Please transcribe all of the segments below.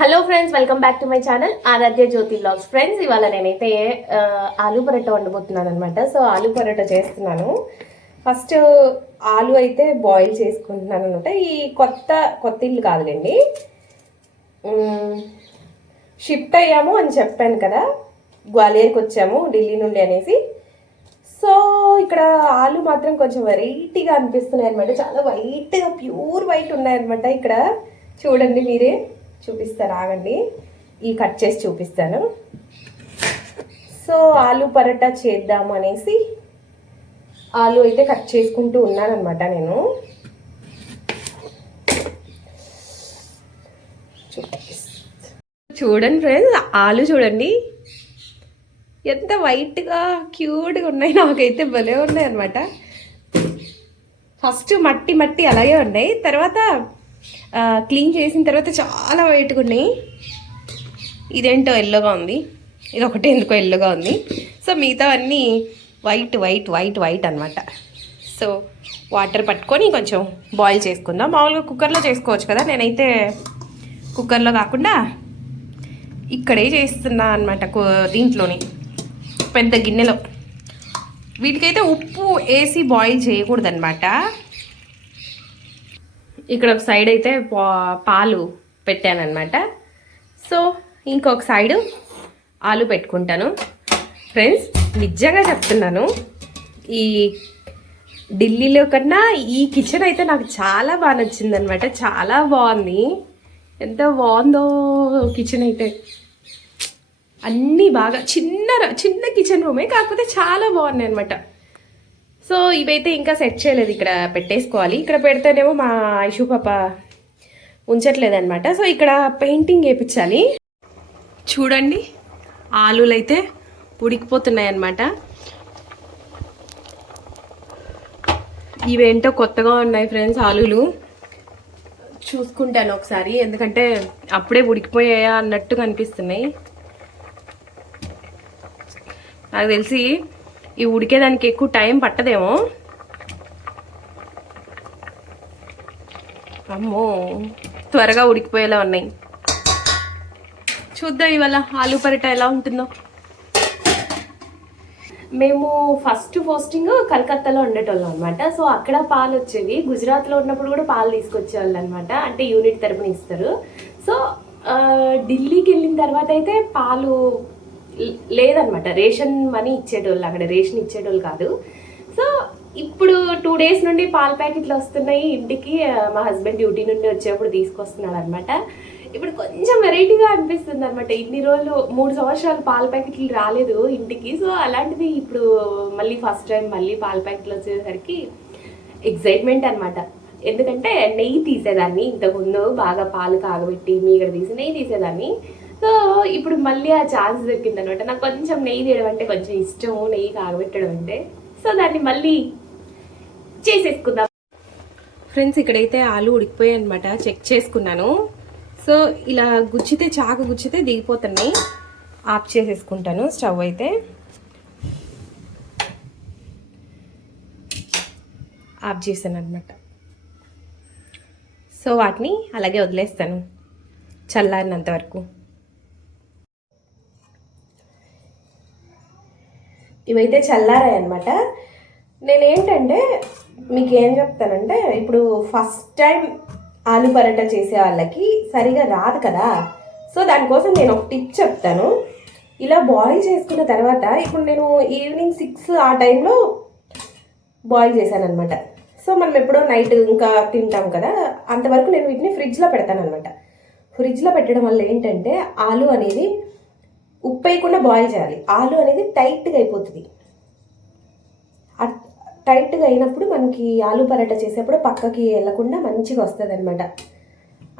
Hello friends, welcome back to my channel Aaradhya Jyothi blogs. Friends, ఇవాళ నేనైతే ఆలూ పరోటా వండబోతున్నాను అనమాట. సో ఆలూ పరోటా చేస్తున్నాను. ఫస్ట్ ఆలు అయితే బాయిల్ చేసుకుంటున్నాను అనమాట. ఈ కొత్త ఇల్లు కాదులేండి, షిఫ్ట్ అయ్యాము అని చెప్పాను కదా, గ్వాలియర్కి వచ్చాము ఢిల్లీ నుండి అనేసి. సో ఇక్కడ ఆలు మాత్రం కొంచెం వెరైటీగా అనిపిస్తున్నాయి అనమాట. చాలా వైట్గా ప్యూర్ వైట్ ఉన్నాయన్నమాట. ఇక్కడ చూడండి, మీరే చూపిస్తాను, ఆగండి, ఈ కట్ చేసి చూపిస్తాను. సో ఆలు పరోటా చేద్దాము అనేసి ఆలు అయితే కట్ చేసుకుంటూ ఉన్నాను అనమాట. నేను చూడండి ఫ్రెండ్స్, ఆలు చూడండి ఎంత వైట్గా క్యూట్గా ఉన్నాయి. నాకైతే భలే ఉన్నాయి అనమాట. ఫస్ట్ మట్టి అలాగే ఉన్నాయి, తర్వాత క్లీన్ చేసిన తర్వాత చాలా వైట్గా ఉన్నాయి. ఇదేంటో ఎల్లోగా ఉంది, ఇది ఒకటే ఎందుకో ఎల్లోగా ఉంది. సో మిగతా అన్నీ వైట్ వైట్ వైట్ వైట్ అనమాట. సో వాటర్ పట్టుకొని కొంచెం బాయిల్ చేసుకుందాం. మామూలుగా కుక్కర్లో చేసుకోవచ్చు కదా, నేనైతే కుక్కర్లో కాకుండా ఇక్కడే చేస్తున్నా అనమాట, దీంట్లోని పెద్ద గిన్నెలో. వీటికైతే ఉప్పు వేసి బాయిల్ చేయకూడదు అనమాట. ఇక్కడ ఒక సైడ్ అయితే పాలు పెట్టానమాట. సో ఇంకొక సైడు ఆలు పెట్టుకుంటాను. ఫ్రెండ్స్, నిజంగా చెప్తున్నాను, ఈ ఢిల్లీలో కన్నా ఈ కిచెన్ అయితే నాకు చాలా బాగా నచ్చిందనమాట. చాలా బాగుంది, ఎంత బాగుందో కిచెన్ అయితే. అన్నీ బాగా చిన్న కిచెన్ రూమే, కాకపోతే చాలా బాగున్నాయి అనమాట. సో ఇవైతే ఇంకా సెట్ చేయలేదు, ఇక్కడ పెట్టేసుకోవాలి. ఇక్కడ పెడితేనేమో మా ఐషు పాప ఉంచట్లేదన్నమాట. సో ఇక్కడ పెయింటింగ్ వేయించాలి. చూడండి, ఆలులు అయితే ఉడికిపోతున్నాయి అన్నమాట. ఇవేంటో కొత్తగా ఉన్నాయి ఫ్రెండ్స్ ఆలులు. చూసుకుంటాను ఒకసారి, ఎందుకంటే అప్పుడే ఉడికిపోయాయా అన్నట్టుగా అనిపిస్తున్నాయి. నాకు తెలిసి ఇవి ఉడికేదానికి ఎక్కువ టైం పట్టదేమో. అమ్మో, త్వరగా ఉడికిపోయేలా ఉన్నాయి. చూద్దాం ఇవాళ ఆలూ పరోటా ఎలా ఉంటుందో. మేము ఫస్ట్ పోస్టింగ్ కలకత్తాలో ఉండేటోళ్ళం అనమాట. సో అక్కడ పాలు వచ్చేవి. గుజరాత్లో ఉన్నప్పుడు కూడా పాలు తీసుకొచ్చేవాళ్ళు అనమాట, అంటే యూనిట్ తరపున ఇస్తారు. సో ఢిల్లీకి వెళ్ళిన తర్వాత అయితే పాలు లేదనమాట, రేషన్ మనీ ఇచ్చేటోళ్ళు, అక్కడ రేషన్ ఇచ్చేటోళ్ళు కాదు. సో ఇప్పుడు 2 days నుండి పాల ప్యాకెట్లు వస్తున్నాయి ఇంటికి. మా హస్బెండ్ డ్యూటీ నుండి వచ్చేప్పుడు తీసుకొస్తున్నాడు అనమాట. ఇప్పుడు కొంచెం వెరైటీగా అనిపిస్తుంది అనమాట. ఇన్ని రోజులు 3 సంవత్సరాలు పాల ప్యాకెట్లు రాలేదు ఇంటికి. సో అలాంటిది ఇప్పుడు మళ్ళీ ఫస్ట్ టైం మళ్ళీ పాల ప్యాకెట్లు వచ్చేసరికి ఎగ్జైట్మెంట్ అనమాట. ఎందుకంటే నెయ్యి తీసేదాన్ని ఇంతకుముందు, బాగా పాలు కాగబెట్టి మీగడ తీసి నెయ్యి తీసేదాన్ని. సో ఇప్పుడు మళ్ళీ ఆ ఛాన్స్ దొరికింది అనమాట. నాకు కొంచెం నెయ్యి తీయడం అంటే కొంచెం ఇష్టము, నెయ్యి కాగబెట్టడం అంటే. సో దాన్ని మళ్ళీ చేసేసుకుందాం. ఫ్రెండ్స్, ఇక్కడైతే ఆలు ఉడికిపోయాయి అనమాట, చెక్ చేసుకున్నాను. సో ఇలా గుచ్చితే, చాకు గుచ్చితే దిగిపోతున్నాయి. ఆఫ్ చేసేసుకుంటాను స్టవ్ అయితే. ఆఫ్ చేశాను అనమాట. సో వాటిని అలాగే వదిలేస్తాను చల్లారినంత వరకు. ఇవైతే చల్లారాయి అనమాట. నేనేంటంటే మీకు ఏం చెప్తానంటే, ఇప్పుడు ఫస్ట్ టైం ఆలు పరోటా చేసే వాళ్ళకి సరిగా రాదు కదా. సో దానికోసం నేను ఒక టిప్ చెప్తాను. ఇలా బాయిల్ చేసుకున్న తర్వాత, ఇప్పుడు నేను ఈవినింగ్ 6 ఆ టైంలో బాయిల్ చేశాను అనమాట. సో మనం ఎప్పుడో నైట్ ఇంకా తింటాం కదా, అంతవరకు నేను వీటిని ఫ్రిడ్జ్లో పెడతాను అనమాట. ఫ్రిడ్జ్లో పెట్టడం వల్ల ఏంటంటే ఆలు అనేది ఉప్పు వేయకుండా బాయిల్ చేయాలి. ఆలు అనేది టైట్గా అయిపోతుంది. టైట్గా అయినప్పుడు మనకి ఆలు పరోటా చేసేప్పుడు పక్కకి వెళ్ళకుండా మంచిగా వస్తుంది అనమాట.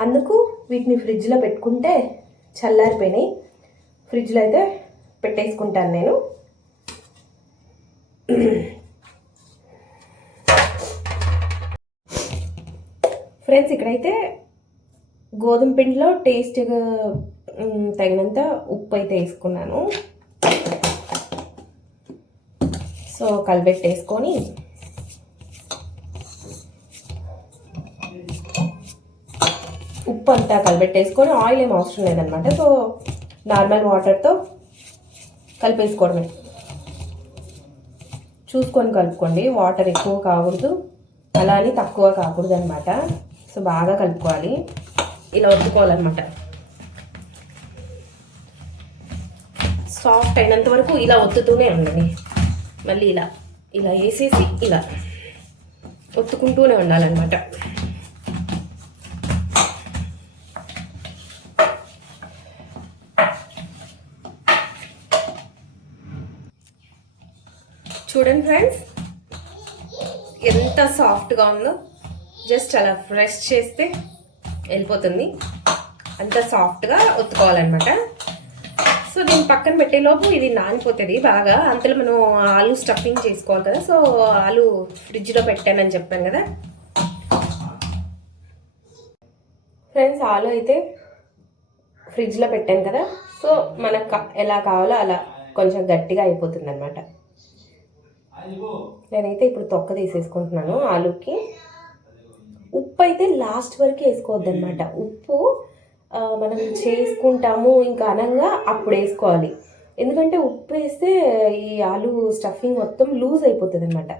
అందుకు వీటిని ఫ్రిడ్జ్లో పెట్టుకుంటే చల్లారిపోయినాయి. ఫ్రిడ్జ్లో అయితే పెట్టేసుకుంటాను నేను. ఫ్రెండ్స్, ఇక్కడైతే గోధుమ పిండిలో టేస్ట్గా తగినంత ఉప్పు అయితే వేసుకున్నాను. సో కలిపెట్టేసుకొని ఉప్పు అంతా కలిపెట్టేసుకొని ఆయిల్ ఏం అవసరం లేదనమాట. సో నార్మల్ వాటర్తో కలిపేసుకోవడమే. చూసుకొని కలుపుకోండి, వాటర్ ఎక్కువ కాకూడదు అలా అని తక్కువ కాకూడదు అనమాట. సో బాగా కలుపుకోవాలి, ఇలా ఒత్తుకోవాలన్నమాట. సాఫ్ట్ అయినంత వరకు ఇలా ఒత్తుతూనే ఉండండి. మళ్ళీ ఇలా ఇలా వేసేసి ఇలా ఒత్తుకుంటూనే ఉండాలన్నమాట. చూడండి ఫ్రెండ్స్ ఎంత సాఫ్ట్గా ఉందో. జస్ట్ అలా ప్రెస్ చేస్తే వెళ్ళిపోతుంది. అంత సాఫ్ట్గా ఒత్తుకోవాలన్నమాట. సో దీన్ని పక్కన పెట్టేలోపు ఇది నానిపోతుంది బాగా. అంతలో మనం ఆలు స్టఫింగ్ చేసుకోవాలి కదా. సో ఆలు ఫ్రిడ్జ్లో పెట్టానని చెప్పాను కదా ఫ్రెండ్స్. ఆలు అయితే ఫ్రిడ్జ్లో పెట్టాను కదా. సో మనకు ఎలా కావాలో అలా కొంచెం గట్టిగా అయిపోతుంది అనమాట. నేనైతే ఇప్పుడు తొక్క తీసేసుకుంటున్నాను ఆలుకి. ఉప్పు అయితే లాస్ట్ వరకు వేసుకోవద్దు అనమాట. ఉప్పు మనం చేసుకుంటాము ఇంకా అనంగా అప్పుడు వేసుకోవాలి. ఎందుకంటే ఉప్పు వేస్తే ఈ ఆలు స్టఫింగ్ మొత్తం లూజ్ అయిపోతుంది అనమాట.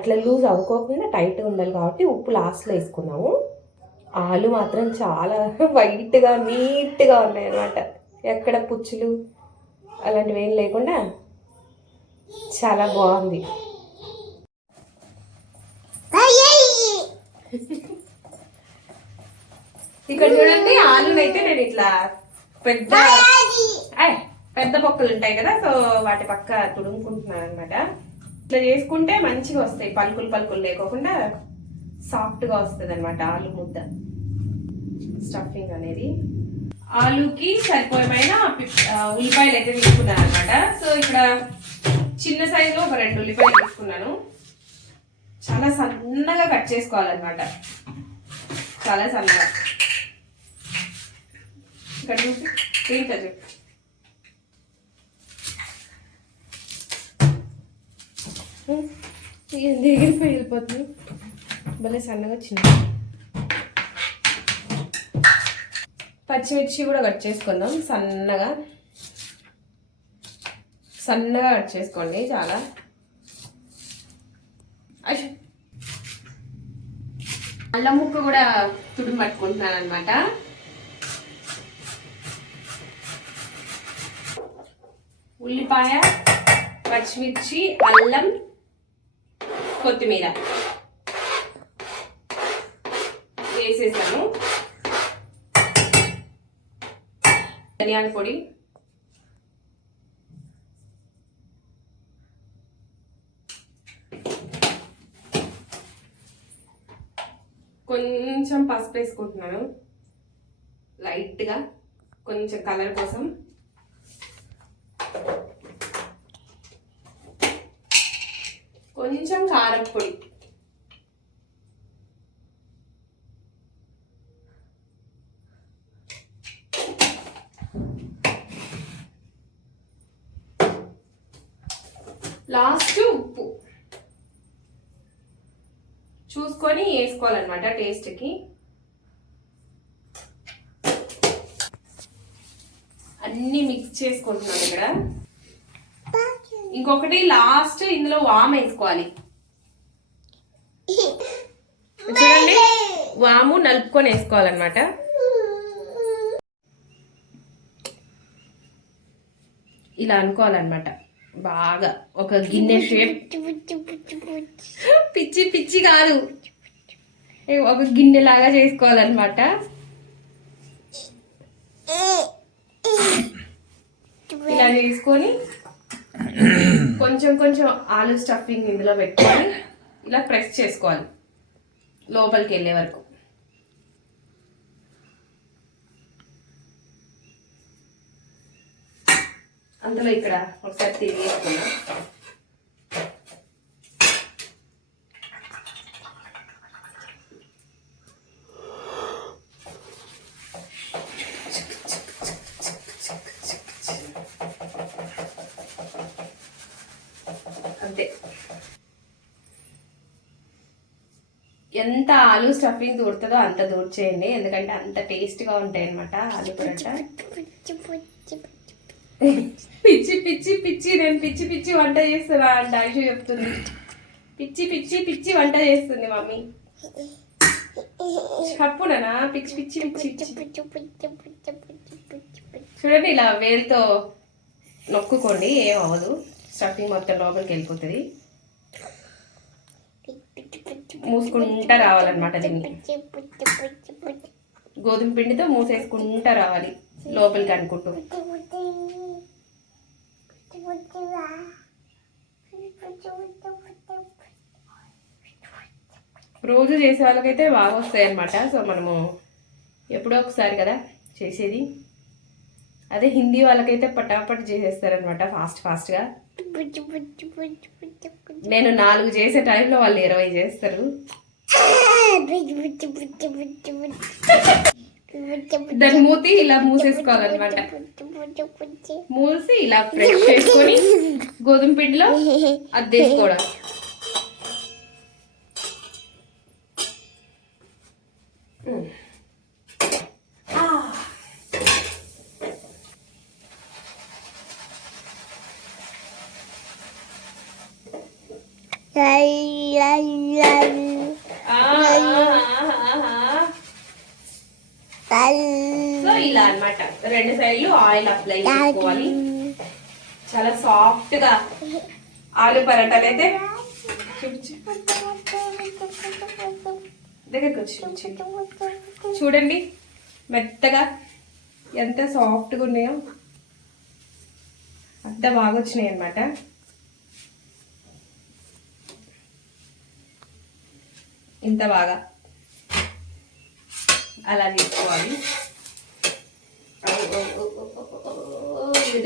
అట్లా లూజ్ అవ్వకోకుండా టైట్గా ఉండాలి కాబట్టి ఉప్పు లాస్ట్లో వేసుకున్నాము. ఆలు మాత్రం చాలా వైట్గా నీట్గా ఉన్నాయి అనమాట. ఎక్కడ పుచ్చులు అలాంటివి ఏం లేకుండా చాలా బాగుంది. ఇక్కడ చూడండి ఆలునైతే నేను ఇట్లా పెద్ద పెద్ద పక్కలు ఉంటాయి కదా. సో వాటి పక్క తుడుముకుంటున్నాను అనమాట. ఇట్లా చేసుకుంటే మంచిగా వస్తాయి, పలుకులు పలుకులు లేకోకుండా సాఫ్ట్గా వస్తుంది అనమాట ఆలు ముద్ద స్టఫింగ్ అనేది. ఆలుకి సరిపోయమైన ఉల్లిపాయలు అయితే తీసుకున్నాను అనమాట. సో ఇక్కడ చిన్న సైజులో ఒక 2 ఉల్లిపాయలు తీసుకున్నాను. చాలా సన్నగా కట్ చేసుకోవాలన్నమాట, చాలా సన్నగా. ఇక్కడ చూసి ఏంటో చెప్పు. దిగిపోయి వెళ్ళిపోతుంది, భలే సన్నగా వచ్చింది. పచ్చిమిర్చి కూడా కట్ చేసుకుందాం సన్నగా. సన్నగా కట్ చేసుకోండి చాలా. అల్లం ముక్క కూడా తుడుము పట్టుకుంటున్నాను అనమాట. ఉల్లిపాయ, పచ్చిమిర్చి, అల్లం, కొత్తిమీర వేసేసాను. ధనియాల పొడి, కొంచెం పసుపు వేసుకుంటున్నాను లైట్గా, కొంచెం కలర్ కోసం. కొంచెం కారం పొడి, లాస్ట్ ఉప్పు చూసుకొని వేసుకోవాలన్నమాట టేస్ట్కి. అన్ని మిక్స్ చేసుకుంటున్నాను ఇక్కడ. ఇంకొకటి లాస్ట్ ఇందులో వాము వేసుకోవాలి. చూడండి వాము నలుపుకొని వేసుకోవాలన్నమాట. ఇలా అనుకోవాలన్నమాట బాగా, ఒక గిన్నె షేప్. పిచ్చి పిచ్చి కాదు, ఒక గిన్నె లాగా చేసుకోవాలన్నమాట. ఇలా చేసుకొని కొంచెం కొంచెం ఆలు స్టఫింగ్ ఇందులో పెట్టుకొని ఇలా ప్రెస్ చేసుకోవాలి లోపలికి వెళ్ళే వరకు. అందులో ఇక్కడ ఒకసారి తిరిగేసుకున్నాం. అంతే. ఎంత ఎంత ఆలు స్టఫింగ్ దూరుతుందో అంత దూర్చేయండి, ఎందుకంటే అంత టేస్ట్గా ఉంటాయి అనమాట ఆలు పరోటా. పిచ్చి పిచ్చి పిచ్చి నేను పిచ్చి పిచ్చి వంట చేస్తున్నా అంటే ఆయుష్ చెప్తుంది. పిచ్చి పిచ్చి పిచ్చి వంట చేస్తుంది మమ్మీ. చెప్పునా పిచ్చి పిచ్చి పిచ్చి. చూడండి ఇలా వేలుతో నొక్కుకోండి, ఏం అవ్వదు, స్టఫింగ్ మొత్తం లోపలికి వెళ్ళిపోతుంది. మూసుకుంటా రావాలన్నమాట దీన్ని, గోధుమ పిండితో మూసేసుకుంటా రావాలి లోపలికి అనుకుంటూ. రోజు చేసే వాళ్ళకైతే బాగా వస్తాయి అన్నమాట. సో మనము ఎప్పుడో ఒకసారి కదా చేసేది, అదే హిందీ వాళ్ళకైతే పటాపట్ చేసేస్తారనమాట ఫాస్ట్గా. నేను 4 చేసే టైంలో వాళ్ళు 20 చేస్తారు. దాని మూతి ఇలా మూసేసుకోవాలన్నమాట, మూసి ఇలా ప్రెస్ చేసుకొని గోధుమ పిండిలో అద్దేసుకోవడం. సో ఇలా అన్నమాట 2 సైడ్లు ఆయిల్ అప్లై చేసుకోవాలి. చాలా సాఫ్ట్ గా ఆలు పరోటాలు అయితే దగ్గరకు వచ్చి చూడండి, మెత్తగా ఎంత సాఫ్ట్గా ఉన్నాయో, అంత బాగా వచ్చినాయి అన్నమాట. ఇంత బాగా అలా చేసుకోవాలి.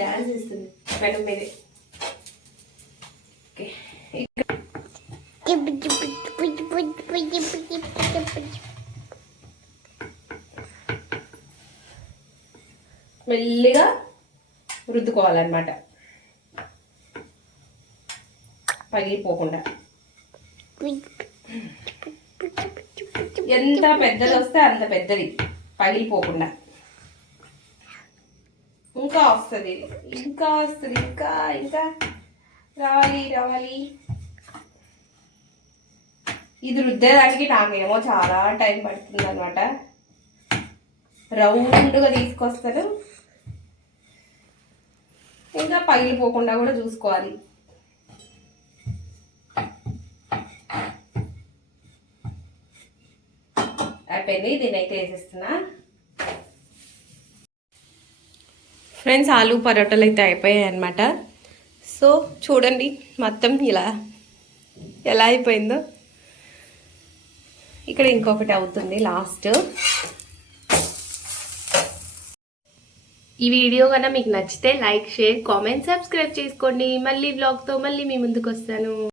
డాన్స్ చేస్తుంది పెనం మీదే. మెల్లిగా రుద్దుకోవాలన్నమాట, పగిలిపోకుండా. ఎంత పెద్దది వస్తే అంత పెద్దది, పగిలిపోకుండా. ఇంకా వస్తుంది, ఇంకా వస్తుంది, ఇంకా ఇంకా రావాలి. ఇది రుద్దేదానికి నాకేమో చాలా టైం పడుతుంది అనమాట. రౌండ్గా తీసుకొస్తాను, ఇంకా పగిలిపోకుండా కూడా చూసుకోవాలి. అయిపోయింది, దీన్ని అయితే వేసేస్తున్నా. ఫ్రెండ్స్, ఆలు పరోటాలు అయితే అయిపోయాయి అనమాట. సో చూడండి మొత్తం ఇలా ఎలా అయిపోయిందో. ఇక్కడ ఇంకొకటి అవుతుంది లాస్ట్. ఈ వీడియో కన్నా మీకు నచ్చితే లైక్, షేర్, కామెంట్, సబ్స్క్రైబ్ చేసుకోండి. మళ్ళీ బ్లాగ్తో మళ్ళీ మీ ముందుకు వస్తాను.